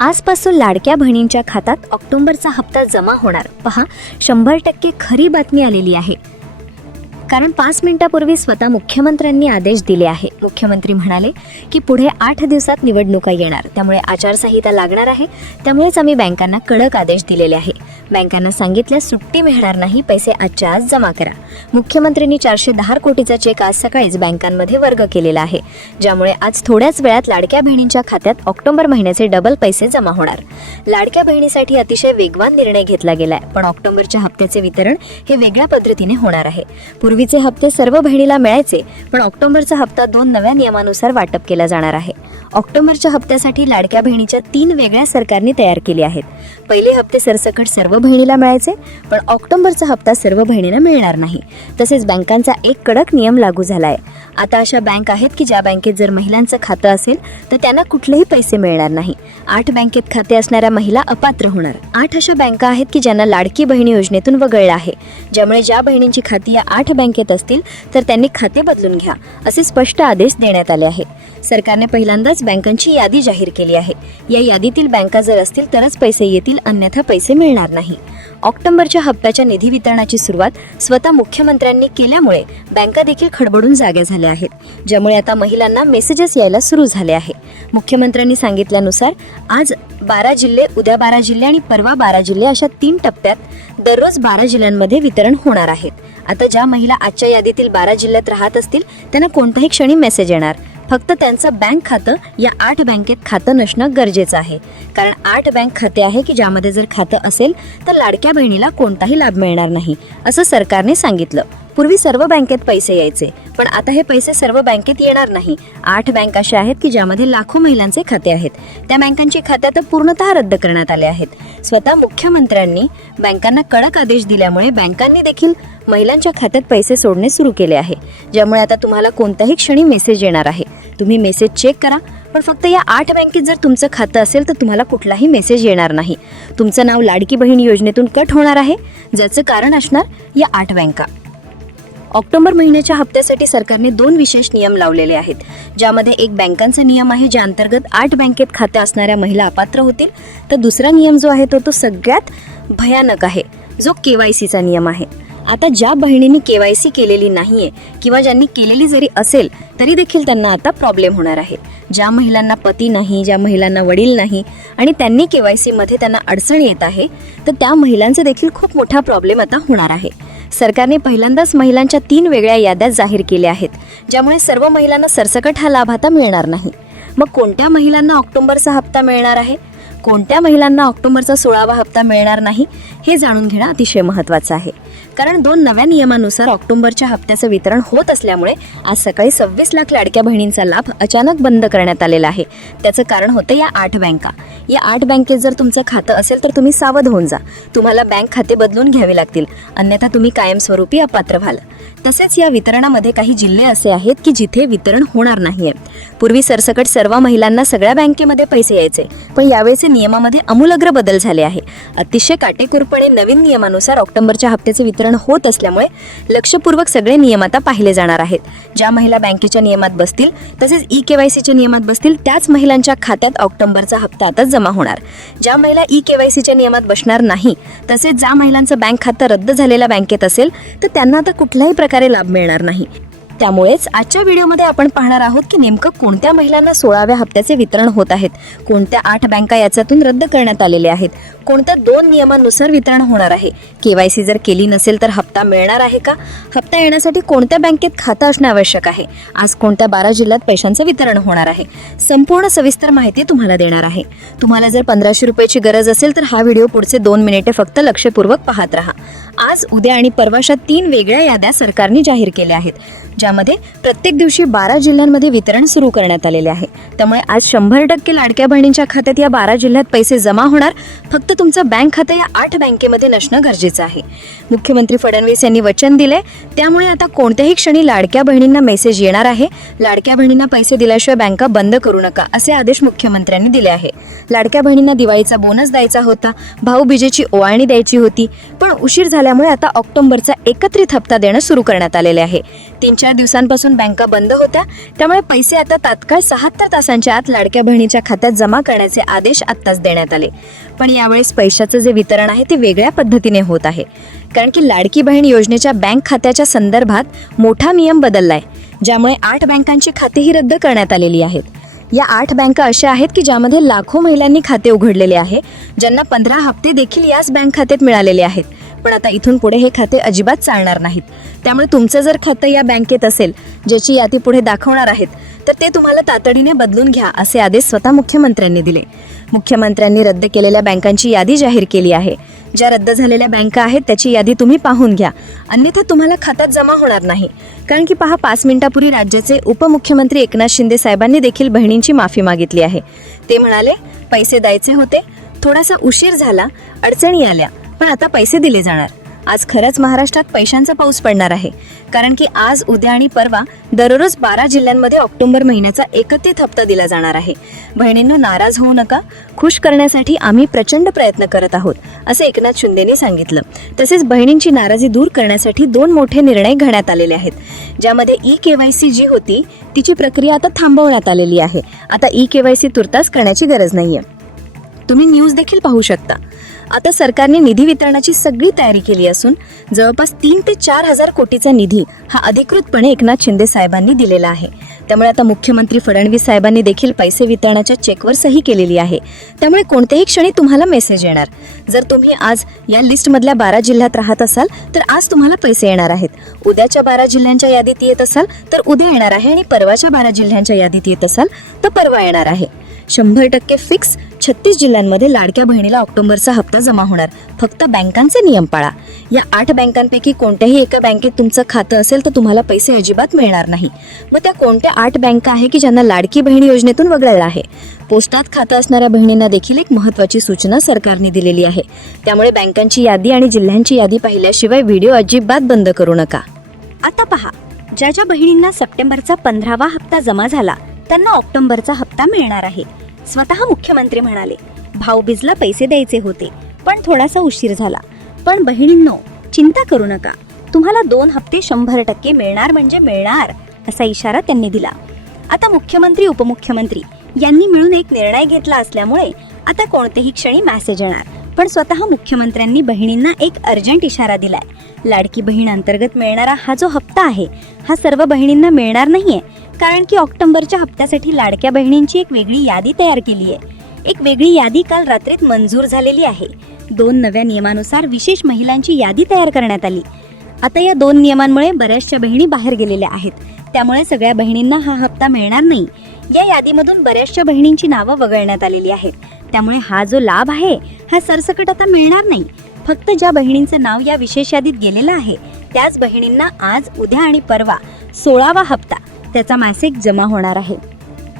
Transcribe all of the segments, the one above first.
आजपासून लाडक्या बहिणींच्या खात्यात ऑक्टोबरचा हप्ता जमा होणार. पहा शंभर टक्के खरी बातमी आलेली आहे. कारण पाच मिनिटापूर्वी स्वतः मुख्यमंत्र्यांनी आदेश दिले आहे. मुख्यमंत्री म्हणाले की पुढे आठ दिवसात निवडणुका येणार. त्यामुळे आचारसंहिता लागणार आहे. त्यामुळेच आम्ही बँकांना कडक आदेश दिलेले आहे. बँकांना सांगितल्यास सुट्टी मिळणार नाही. पैसे आजच्या आज जमा करा. मुख्यमंत्र्यांनी चारशे दहा कोटीचा चेक आज सकाळीच बँकांमध्ये वर्ग केलेला आहे. ज्यामुळे आज थोड्याच वेळात लाडक्या बहिणींच्या खात्यात ऑक्टोबर महिन्याचे डबल पैसे जमा होणार. लाडक्या बहिणीसाठी अतिशय वेगवान निर्णय घेतला गेलाय. पण ऑक्टोबरच्या हप्त्याचे वितरण हे वेगळ्या पद्धतीने होणार आहे. पूर्वीचे हप्ते सर्व बहिणीला मिळायचे पण ऑक्टोबरचा हप्ता दोन नव्या नियमानुसार वाटप केला जाणार आहे. ऑक्टोबरच्या हप्त्यासाठी लाडक्या बहिणीच्या तीन वेगळ्या सरकारने तयार केली आहेत. पहिले हप्ते सरसकट सर्व बहिणीला मिळायचे पण ऑक्टोबरचा हप्ता सर्व बहिणींना मिळणार नाही. तसेच बँकांचा एक कडक नियम लागू झाला आहे आता अशा बँक आहेत की ज्या बँकेत जर महिलांचं खातं असेल तर त्यांना कुठलेही पैसे मिळणार नाही. आठ बँकेत खाते असणाऱ्या महिला अपात्र होणार. आठ अशा बँका आहेत की ज्यांना लाडकी बहिणी योजनेतून वगळलं आहे. ज्यामुळे ज्या बहिणींची खाती या आठ बँकेत असतील तर त्यांनी खाते बदलून घ्या असे स्पष्ट आदेश देण्यात आले आहे सरकारने पहिल्यांदाच बँकांची यादी जाहीर केली आहे. या यादीतील बँका जर असतील तरच पैसे येतील अन्यथा पैसे मिळणार नाही. ऑक्टोबरच्या हप्त्याच्या निधी वितरणाची सुरुवात स्वतः मुख्यमंत्र्यांनी केल्यामुळे बँका देखील खडबडून जाग्या झाल्या आहेत ज्यामुळे आता महिलांना मेसेजेस यायला सुरू झाले आहे. मुख्यमंत्र्यांनी सांगितल्यानुसार आज बारा जिल्हे उद्या बारा जिल्हे आणि परवा बारा जिल्हे अशा तीन टप्प्यात दररोज बारा जिल्ह्यांमध्ये वितरण होणार आहेत आता ज्या महिला आजच्या यादीतील बारा जिल्ह्यात राहत असतील त्यांना कोणत्याही क्षणी मेसेज येणार. फक्त त्यांचं बँक खातं या आठ बँकेत खातं नसणं गरजेचं आहे. कारण आठ बँक खाते आहे की ज्यामध्ये जर खातं असेल तर लाडक्या बहिणीला कोणताही लाभ मिळणार नाही असं सरकारने सांगितलं. पूर्वी सर्व बँकेत पैसे यायचे. पण आता हे पैसे सर्व बँकेत येणार नाही. आठ बँक अशा आहेत की ज्यामध्ये लाखो महिलांचे खाते आहेत. त्या बँकांची खाते आता पूर्णतः रद्द करण्यात आले आहेत. स्वतः मुख्यमंत्र्यांनी बँकांना कडक आदेश दिल्यामुळे बँकांनी देखील महिलांच्या खात्यात पैसे सोडणे सुरू केले आहे. ज्यामुळे आता तुम्हाला कोणत्याही क्षणी मेसेज येणार आहे. तुम्ही मेसेज चेक करा पण फक्त या आठ बँकेत जर तुमचं खातं असेल तर तुम्हाला कुठलाही मेसेज येणार नाही. तुमचं नाव लाडकी बहीण योजनेतून कट होणार आहे. ज्याचं कारण असणार या आठ बँका. ऑक्टोबर महिन्याच्या हप्त्यासाठी सरकारने दोन विशेष नियम लावलेले आहेत ज्यामध्ये एक बँकांचा नियम आहे ज्या अंतर्गत आठ बँकेत खाते असणाऱ्या महिला अपात्र होतील. तर दुसरा नियम जो आहे तो तो सगळ्यात भयानक आहे जो के वाय सीचा नियम आहे. आता ज्या बहिणींनी के वाय सी केलेली नाही आहे किंवा ज्यांनी केलेली जरी असेल तरी देखील त्यांना आता प्रॉब्लेम होणार आहे. ज्या महिलांना पती नाही ज्या महिलांना वडील नाही आणि त्यांनी के वाय सीमध्ये त्यांना अडचण येत आहे तर त्या महिलांचा देखील खूप मोठा प्रॉब्लेम आता होणार आहे. सरकारने पहिल्यांदाच महिलांच्या तीन वेगळ्या याद्या जाहीर केल्या आहेत ज्यामुळे सर्व महिलांना सरसकट हा लाभ आता मिळणार नाही. मग कोणत्या महिलांना ऑक्टोबरचा हप्ता मिळणार आहे? कोणत्या महिलांना ऑक्टोबरचा सोळावा हप्ता मिळणार नाही? हे जाणून घेणं अतिशय महत्त्वाचं आहे. कारण दोन नव्या नियमानुसार ऑक्टोबरच्या हप्त्याचं वितरण होत असल्यामुळे आज सकाळी सव्वीस लाख लाडक्या बहिणींचा लाभ अचानक बंद करण्यात आलेला आहे. त्याचं कारण होतं या आठ बँका. या आठ बँकेत जर तुमचं खातं असेल तर तुम्ही सावध होऊन जा. तुम्हाला बँक खाते बदलून घ्यावे लागतील. अन्यथा तुम्ही कायमस्वरूपी अपात्र व्हाल. तसेच या वितरणामध्ये काही जिल्हे असे आहेत की जिथे वितरण होणार नाहीये. पूर्वी सरसकट सर्व महिलांना सगळ्या बँकेमध्ये पैसे यायचे. पण यावेळेचे नियमामध्ये अमूलाग्र बदल झाले आहे. अतिशय काटेकोरपणे नवीन नियमानुसार ऑक्टोबरच्या हप्त्याचे वितरण होत असल्यामुळे लक्षपूर्वक सगळे नियम आता पाहिले जाणार आहेत. ज्या महिला बँकेच्या नियमात बसतील तसेच ई के वाय सीच्या नियमात बसतील त्याच महिलांच्या खात्यात ऑक्टोबरचा हप्ता आता जमा होणार. ज्या महिला ई के वाय सीच्या नियमात बसणार नाही तसेच ज्या महिलांचं बँक खातं रद्द झालेल्या बँकेत असेल तर त्यांना आता कुठल्याही प्रकारे लाभ मिळणार नाही. त्यामुळेच आजच्या व्हिडिओमध्ये आपण पाहणार आहोत की नेमकं कोणत्या महिलांना सोळाव्या हप्त्याचे वितरण होत आहेत? कोणत्या आठ बँका याच्यातून रद्द करण्यात आलेल्या आहेत? कोणत्या दोन नियमांनुसार वितरण होणार आहे? केवायसी जर केली नसेल तर हप्ता मिळणार आहे का? हप्ता येण्यासाठी कोणत्या बँकेत खातं असणं आवश्यक आहे? आज कोणत्या बारा जिल्ह्यात पैशांचं वितरण होणार आहे? संपूर्ण सविस्तर माहिती तुम्हाला देणार आहे. तुम्हाला जर पंधराशे रुपयाची गरज असेल तर हा व्हिडिओ पुढचे दोन मिनिटे फक्त लक्षपूर्वक पाहत राहा. आज उद्या आणि परवाशा तीन वेगळ्या याद्या सरकारने जाहीर केल्या आहेत. ज्यामध्ये प्रत्येक दिवशी बारा जिल्ह्यांमध्ये वितरण सुरू करण्यात आलेले आहे. त्यामुळे आज शंभर टक्के लाडक्या बहिणींच्या खात्यात या बारा जिल्ह्यात पैसे जमा होणार. फक्त तुमचं बँक खातं या आठ बँकेमध्ये नसणं गरजेचं आहे. मुख्यमंत्री फडणवीस यांनी वचन दिले त्यामुळे आता कोणत्याही क्षणी लाडक्या बहिणींना मेसेज येणार आहे. लाडक्या बहिणींना पैसे दिल्याशिवाय बँका बंद करू नका असे आदेश मुख्यमंत्र्यांनी दिले आहे. लाडक्या बहिणींना दिवाळीचा बोनस द्यायचा होता. भाऊबीजेची ओवाळणी द्यायची होती. पण उशीर झाल्यामुळे आता ऑक्टोबरचा एकत्रित हप्ता देणं सुरू करण्यात आलेले आहे. तीन चार दिवसांपासून बँका बंद होत्या. त्यामुळे पैसे आता तात्काळ सहात्तर तासांच्या आत लाडक्या बहिणीच्या खात्यात जमा करण्याचे आदेश आत्ताच देण्यात आले. पण यावेळेस पैशाचं जे वितरण आहे ते वेगळ्या पद्धतीने होत आहे. कारण की लाडकी बहीण योजनेच्या बँक खात्याच्या संदर्भात मोठा नियम बदललाय ज्यामुळे आठ बँकांची खातेही रद्द करण्यात आलेली आहेत. या आठ बँका अशा आहेत की ज्यामध्ये लाखो महिलांनी खाते उघडलेले आहे ज्यांना पंधरा हप्ते देखील याच बँक खात्यात मिळालेले आहेत. पण आता इथून पुढे हे खाते अजिबात चालणार नाहीत. त्यामुळे तुमचं जर खातं या बँकेत असेल ज्याची यादी पुढे दाखवणार आहेत तर ते तुम्हाला तातडीने बदलून घ्या असे आदेश स्वतः मुख्यमंत्र्यांनी दिले. मुख्यमंत्र्यांनी रद्द केलेल्या बँकांची यादी जाहीर केली आहे. ज्या रद्द झालेल्या बँका आहेत त्याची यादी तुम्ही पाहून घ्या. अन्यथा तुम्हाला खात्यात जमा होणार नाही. कारण की पहा पाच मिनिटापूर्वी राज्याचे उपमुख्यमंत्री एकनाथ शिंदे साहेबांनी देखील बहिणींची माफी मागितली आहे. ते म्हणाले पैसे द्यायचे होते थोडासा उशीर झाला अडचणी आल्या. पण आता पैसे दिले जाणार. आज खरंच महाराष्ट्रात पैशांचा पाऊस पडणार आहे. कारण की आज उद्या आणि परवा दररोज बारा जिल्ह्यांमध्ये ऑक्टोबर महिन्याचा एकत्रित हप्ता दिला जाणार आहे. बहिणींनो नाराज होऊ नका. खुश करण्यासाठी आम्ही प्रचंड प्रयत्न करत आहोत असे एकनाथ शिंदेने सांगितलं. तसेच बहिणींची नाराजी दूर करण्यासाठी दोन मोठे निर्णय घेण्यात आलेले आहेत. ज्यामध्ये ई के वाय सी जी होती तिची प्रक्रिया आता थांबवण्यात आलेली आहे. आता ई के वाय सी तुर्तास करण्याची गरज नाहीये. तुम्ही न्यूज देखील पाहू शकता. आता सरकारने निधी वितरणाची सगळी तयारी केली असून जवळपास तीन ते चार हजार कोटीचा निधी हा अधिकृतपणे एकनाथ शिंदे साहेबांनी दिलेला आहे. त्यामुळे आता मुख्यमंत्री फडणवीस साहेबांनी देखील पैसे वितरणाच्या चेकवर सही केलेली आहे. त्यामुळे कोणत्याही क्षणी तुम्हाला मेसेज येणार. जर तुम्ही आज या लिस्टमधल्या बारा जिल्ह्यात राहत असाल तर आज तुम्हाला पैसे येणार आहेत. उद्याच्या बारा जिल्ह्यांच्या यादीत येत असाल तर उद्या येणार आहे आणि परवाच्या बारा जिल्ह्यांच्या यादीत येत असाल तर परवा येणार आहे. शंभर टक्के फिक्स छत्तीस जिल्ह्यांमध्ये लाडक्या बहिणीला ऑक्टोबरचा हप्ता जमा होणार. फक्त बँकांचे नियम पाळा. या आठ बँकांपैकी कोणत्याही एका बँकेत तुमचं खातं असेल तर तुम्हाला पैसे अजिबात मिळणार नाही. मग त्या कोणत्या आठ बँका आहे की ज्यांना लाडकी बहीण योजनेतून वगळलं आहे? पोस्टात खातं असणाऱ्या बहिणींना देखील एक महत्त्वाची सूचना सरकारने दिलेली आहे. त्यामुळे बँकांची यादी आणि जिल्ह्यांची यादी पाहिल्याशिवाय व्हिडिओ अजिबात बंद करू नका. आता पहा. ज्या ज्या बहिणींना सप्टेंबरचा पंधरावा हप्ता जमा झाला त्यांना ऑक्टोबरचा हप्ता मिळणार आहे. स्वतः मुख्यमंत्री म्हणाले भाऊबीजला पैसे द्यायचे होते पण थोडासा उशीर झाला. पण बहिणींनो चिंता करू नका. तुम्हाला दोन हप्ते शंभर टक्के मिळणार म्हणजे मिळणार असा इशारा त्यांनी दिला. आता मुख्यमंत्री उपमुख्यमंत्री यांनी मिळून एक निर्णय घेतला असल्यामुळे आता कोणतेही क्षणी मॅसेज येणार. पण स्वतः मुख्यमंत्र्यांनी बहिणींना एक अर्जंट इशारा दिलाय. लाडकी बहीण अंतर्गत मिळणारा हा जो हप्ता आहे हा सर्व बहिणींना मिळणार नाहीये. कारण की ऑक्टोबरच्या हप्त्यासाठी लाडक्या बहिणींची एक वेगळी यादी तयार केली आहे. एक वेगळी यादी काल रात्रीत मंजूर झालेली आहे. दोन नव्या नियमानुसार विशेष महिलांची यादी तयार करण्यात आली. आता या दोन नियमांमुळे बऱ्याचशा बहिणी बाहेर गेलेल्या आहेत. त्यामुळे सगळ्या बहिणींना हा हप्ता मिळणार नाही. या यादीमधून बऱ्याचशा बहिणींची नावं वगळण्यात आलेली आहेत. त्यामुळे हा जो लाभ आहे हा सरसकट आता मिळणार नाही. फक्त ज्या बहिणींचं नाव या विशेष यादीत गेलेलं आहे त्याच बहिणींना आज उद्या आणि परवा सोळावा हप्ता त्याचा मासिक जमा होणार आहे.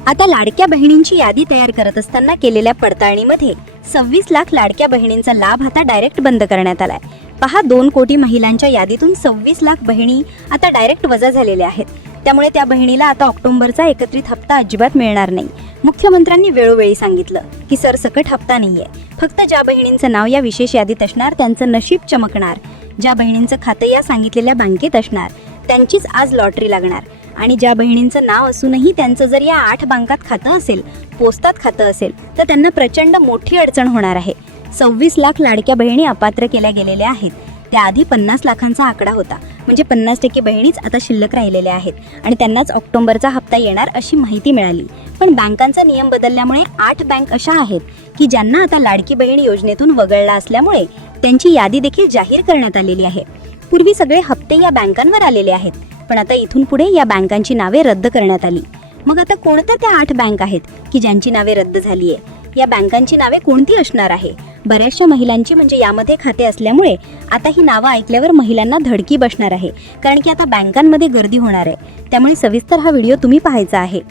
आता लाडक्या बहिणींची यादी तयार करत असताना केलेल्या पडताळणीमध्ये सव्वीस लाख लाडक्या बहिणींचा लाभ आता डायरेक्ट बंद करण्यात आलाय. पहा दोन कोटी महिलांच्या यादीतून सव्वीस लाख बहिणी आता डायरेक्ट वजा झालेल्या आहेत. त्यामुळे त्या बहिणीला आता ऑक्टोबरचा एकत्रित हप्ता अजिबात मिळणार नाही. मुख्यमंत्र्यांनी वेळोवेळी सांगितलं की सरसकट हप्ता नाहीये. फक्त ज्या बहिणींचं नाव या विशेष यादीत असणार त्यांचं नशीब चमकणार. ज्या बहिणींचं खातं या सांगितलेल्या बँकेत असणार त्यांचीच आज लॉटरी लागणार. आणि ज्या बहिणींचं नाव असूनही त्यांचं जर या आठ बँकात खातं असेल पोस्टात खातं असेल तर त्यांना प्रचंड मोठी अडचण होणार आहे. सव्वीस लाख लाडक्या बहिणी अपात्र केल्या गेलेल्या आहेत. त्याआधी पन्नास लाखांचा आकडा होता. म्हणजे पन्नास टक्के बहिणीच आता शिल्लक राहिलेल्या आहेत आणि त्यांनाच ऑक्टोबरचा हप्ता येणार अशी माहिती मिळाली. पण बँकांचा नियम बदलल्यामुळे आठ बँक अशा आहेत की ज्यांना आता लाडकी बहीण योजनेतून वगळला असल्यामुळे त्यांची यादी देखील जाहीर करण्यात आलेली आहे. पूर्वी सगळे हप्ते या बँकांवर आलेले आहेत. पण आता इथून पुढे या बँकांची नावे रद्द करण्यात आली. मग आता कोणत्या त्या आठ बँक आहेत की ज्यांची नावे रद्द झाली आहे या बँकांची नावे कोणती असणार आहे? बऱ्याचशा महिलांची म्हणजे यामध्ये खाते असल्यामुळे आता ही नावं ऐकल्यावर महिलांना धडकी बसणार आहे. कारण की आता बँकांमध्ये गर्दी होणार आहे. त्यामुळे सविस्तर हा व्हिडिओ तुम्ही पाहायचा आहे.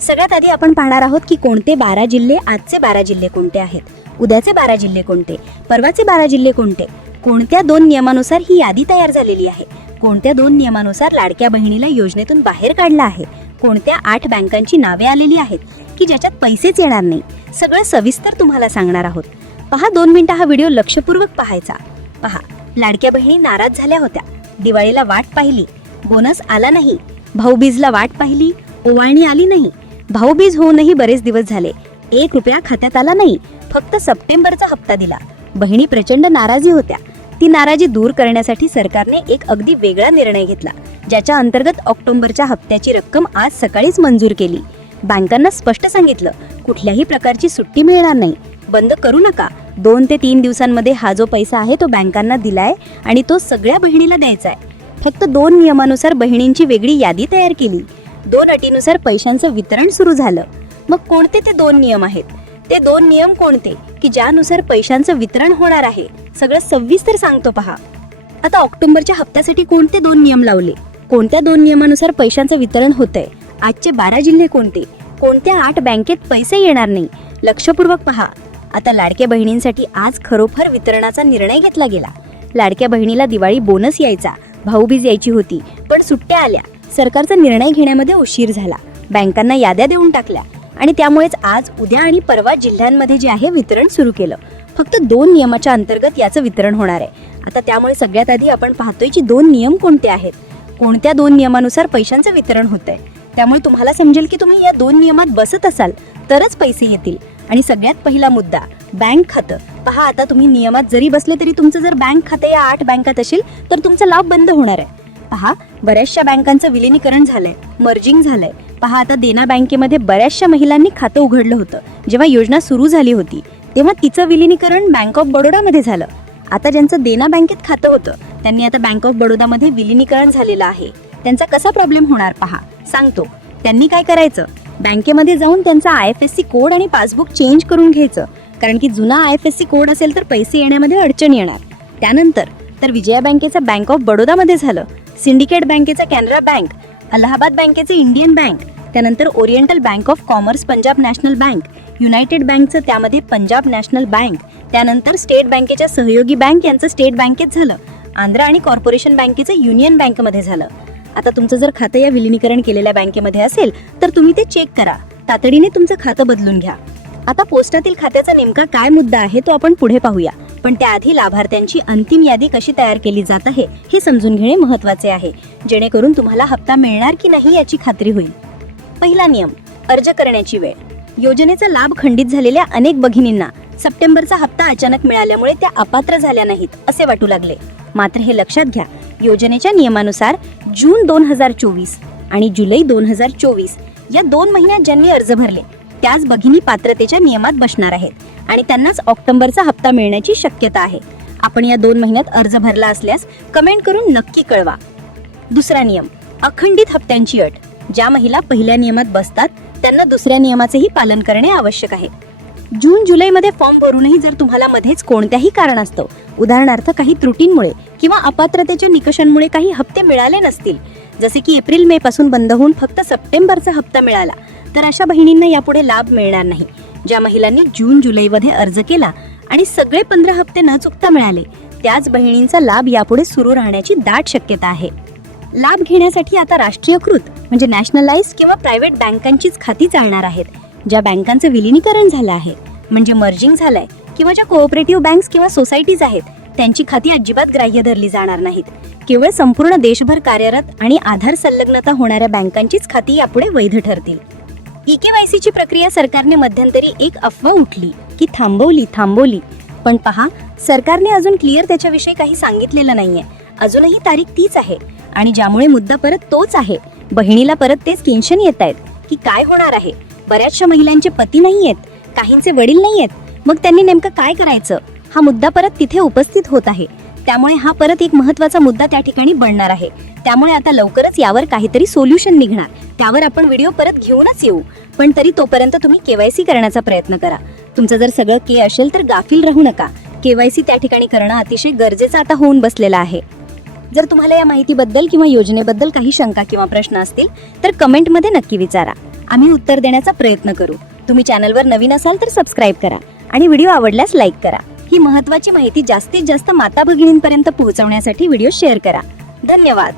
सगळ्यात आधी आपण पाहणार आहोत की कोणते बारा जिल्हे आजचे बारा जिल्हे कोणते आहेत? उद्याचे बारा जिल्हे कोणते? परवाचे बारा जिल्हे कोणते? कोणत्या दोन नियमानुसार ही यादी तयार झालेली आहे? कोणत्या दोन नियमानुसार लाडक्या बहिणीला योजनेतून बाहेर काढलं आहे? कोणत्या आठ बँकांची नावे आलेली आहेत की ज्याच्यात पैसेच येणार नाही? सगळं सविस्तर तुम्हाला सांगणार आहोत. पहा दोन मिनिटं हा व्हिडिओ लक्षपूर्वक पाहायचा. पहा लाडक्या बहिणी नाराज झाल्या होत्या. दिवाळीला वाट पाहिली. बोनस आला नाही. भाऊबीजला वाट पाहिली. ओवाळणी आली नाही. भाऊबीज होऊनही बरेच दिवस झाले. एक रुपया खात्यात आला नाही. फक्त सप्टेंबरचा हप्ता दिला. बहिणी प्रचंड नाराजी होत्या. ती नाराजी दूर करण्यासाठी सरकारने एक अगदी वेगळा निर्णय घेतला ज्याच्या अंतर्गत ऑक्टोबरच्या हप्त्याची रक्कम आज सकाळीच मंजूर केली. बँकांना स्पष्ट सांगितलं कुठल्याही प्रकारची सुट्टी मिळणार नाही. बंद करू नका. दोन ते तीन दिवसांमध्ये हा जो पैसा आहे तो बँकांना दिलाय आणि तो सगळ्या बहिणीला द्यायचा आहे फक्त दोन नियमानुसार बहिणींची वेगळी यादी तयार केली. दोन अटीनुसार पैशांचं वितरण सुरू झालं. मग कोणते ते दोन नियम आहेत? ते दोन नियम कोणते? की ज्यानुसार पैशांचं वितरण होणार आहे. सगळं सविस्तर सांगतो पहा. आता ऑक्टोबरच्या हप्त्यासाठी कोणते दोन नियम लावले? कोणत्या दोन नियमानुसार पैशांचं वितरण होतंय? आजचे बारा जिल्हे कोणते? कोणत्या आठ बँकेत पैसे येणार नाही? लक्षपूर्वक पहा. आता लाडक्या बहिणींसाठी आज खरोखर वितरणाचा निर्णय घेतला गेला. लाडक्या बहिणीला दिवाळी बोनस यायचा. भाऊबीज यायची होती. पण सुट्ट्या आल्या. सरकारचा निर्णय घेण्यामध्ये उशीर झाला. बँकांना याद्या देऊन टाकल्या. आणि त्यामुळेच आज उद्या आणि परवा जिल्ह्यांमध्ये जे आहे वितरण सुरू केलं. फक्त दोन नियमाच्या अंतर्गत याचं वितरण होणार आहे. आता त्यामुळे सगळ्यात आधी आपण पाहतोय की दोन नियम कोणते आहेत? कोणत्या दोन नियमानुसार पैशांचं वितरण होत आहे त्यामुळे तुम्हाला समजेल की तुम्ही या दोन नियमात बसत असाल तरच पैसे येतील. आणि सगळ्यात पहिला मुद्दा बँक खातं. पहा आता तुम्ही नियमात जरी बसले तरी तुमचं जर बँक खातं या आठ बँकात असेल तर तुमचा लाभ बंद होणार आहे. पहा बऱ्याचशा बँकांचं विलिनीकरण झालंय मर्जिंग झालंय. पहा आता देना बँकेमध्ये बऱ्याचशा महिलांनी खातं उघडलं होतं. जेव्हा योजना सुरू झाली होती तेव्हा तिचं विलिनीकरण बँक ऑफ बडोदामध्ये झालं. आता ज्यांचं देना बँकेत खातं होतं त्यांनी आता बँक ऑफ बडोदामध्ये विलिनीकरण झालेलं आहे. त्यांचा कसा प्रॉब्लेम होणार पहा? सांगतो. त्यांनी काय करायचं? बँकेमध्ये जाऊन त्यांचा I F S C code आणि पासबुक चेंज करून घ्यायचं. कारण की जुना I F S C code असेल तर पैसे येण्यामध्ये अडचण येणार. त्यानंतर तर विजया बँकेचं बँक ऑफ बडोदामध्ये झालं. सिंडिकेट बँकेचं कॅनरा बँक अलाहाबाद बँकेचे इंडियन बँक त्यानंतर Oriental bank of commerce Punjab national bank United बँकचं त्यामध्ये पंजाब नॅशनल बँक त्यानंतर स्टेट बँकेच्या सहयोगी बँक यांचं स्टेट बँकेत झालं. आंध्र आणि कॉर्पोरेशन बँकेचं युनियन बँकमध्ये झालं. आता तुमचं जर खातं या विलिनीकरण केलेल्या बँकेमध्ये असेल तर तुम्ही ते चेक करा. तातडीने तुमचं खातं बदलून घ्या. आता पोस्टातील खात्याचा नेमका काय मुद्दा आहे तो आपण पुढे पाहूया. पण त्याआधी लाभार्थ्यांची अंतिम यादी कशी तयार केली जात आहे हे समजून घेणे महत्त्वाचे आहे. जेणेकरून तुम्हाला हप्ता मिळणार की नाही याची खात्री होईल. पहिला नियम अर्ज करण्याची वेळ. योजनेचा लाभ खंडित झालेल्या अनेक भगिनींना सप्टेंबरचा हप्ता अचानक मिळाल्यामुळे त्या अपात्र झाल्या नाहीत असे वाटू लागले. मात्र हे लक्षात घ्या योजनेच्या नियमानुसार जून दोन हजार चोवीस आणि जुलै दोन हजार चोवीस या दोन महिन्यात ज्यांनी अर्ज भरले त्याच भगिनी पात्रतेच्या नियमात बसणार आहेत. आणि त्यांनाच ऑक्टोबरचा हप्ता मिळण्याची शक्यता आहे. आपण या दोन महिन्यात अर्ज भरला असल्यास कमेंट करून नक्की कळवा. दुसरा नियम अखंडित हप्त्यांची अट. ज्या महिला पहिल्या नियमात बसतात त्यांना दुसऱ्या नियमाचेही पालन करणे आवश्यक आहे. जून जुलैमध्ये फॉर्म भरूनही जर तुम्हाला मध्येच कोणत्याही कारणास्तव उदाहरणार्थ काही त्रुटींमुळे किंवा अपात्रतेच्या निकषांमुळे काही हप्ते मिळाले नसतील जसे की एप्रिल मे पासून बंद होऊन फक्त सप्टेंबरचा हप्ता मिळाला तर अशा बहिणींना यापुढे लाभ मिळणार नाही. ज्या महिलांनी जून जुलैमध्ये अर्ज केला आणि सगळे पंधरा हप्ते न चुकता मिळाले त्याच बहिणींचा लाभ यापुढे सुरू राहण्याची दाट शक्यता आहे. लाभ घेण्यासाठी आता राष्ट्रीयकृत म्हणजे नॅशनलाइज किंवा प्रायव्हेट बँकांचीच खाती चालणार आहेत ज्या बँकांचं विलिनीकरण झालं आहे. म्हणजे मर्जिंग झालंय किंवा ज्या कोऑपरेटिव्ह बँक्स किंवा सोसायटीज आहेत त्यांची खाती अजिबात ग्राह्य धरली जाणार नाहीत. केवळ संपूर्ण देशभर कार्यरत आणि आधार संलग्नता होणाऱ्या बँकांचीच खाती यापुढे वैध ठरतील. ई प्रक्रिया सरकारने मध्यंतरी एक अफवा उठली की थांबवली थांबवली. पण पहा सरकारने अजून क्लिअर त्याच्याविषयी काही सांगितलेलं नाहीये. अजूनही तारीख तीच आहे आणि ज्यामुळे मुद्दा परत तोच आहे. बहिणीला परत तेच टेन्शन येत आहेत की काय होणार आहे. बऱ्याचशा महिलांचे पती नाही आहेत काहींचे वडील नाही आहेत. मग त्यांनी नेमकं काय करायचं? हा मुद्दा परत तिथे उपस्थित होत आहे. त्यामुळे हा परत एक महत्त्वाचा मुद्दा त्या ठिकाणी बनणार आहे. त्यामुळे आता लवकरच यावर काहीतरी सोल्युशन निघणार. त्यावर आपण व्हिडिओ परत घेऊनच येऊ. पण तरी तोपर्यंत तुम्ही केवायसी करण्याचा प्रयत्न करा. तुमचं जर सगळं के असेल तर गाफील राहू नका. केवायसी त्या ठिकाणी करणं अतिशय गरजेचं आता होऊन बसलेलं आहे. जर तुम्हाला या माहितीबद्दल किंवा योजनेबद्दल काही शंका किंवा प्रश्न असतील तर कमेंटमध्ये नक्की विचारा. आम्ही उत्तर देण्याचा प्रयत्न करू. तुम्ही चॅनलवर नवीन असाल तर सबस्क्राईब करा. आणि व्हिडिओ आवडल्यास लाईक करा. ही महत्त्वाची माहिती जास्तीत जास्त माता भगिनींपर्यंत पोहोचवण्यासाठी व्हिडिओ शेअर करा. धन्यवाद.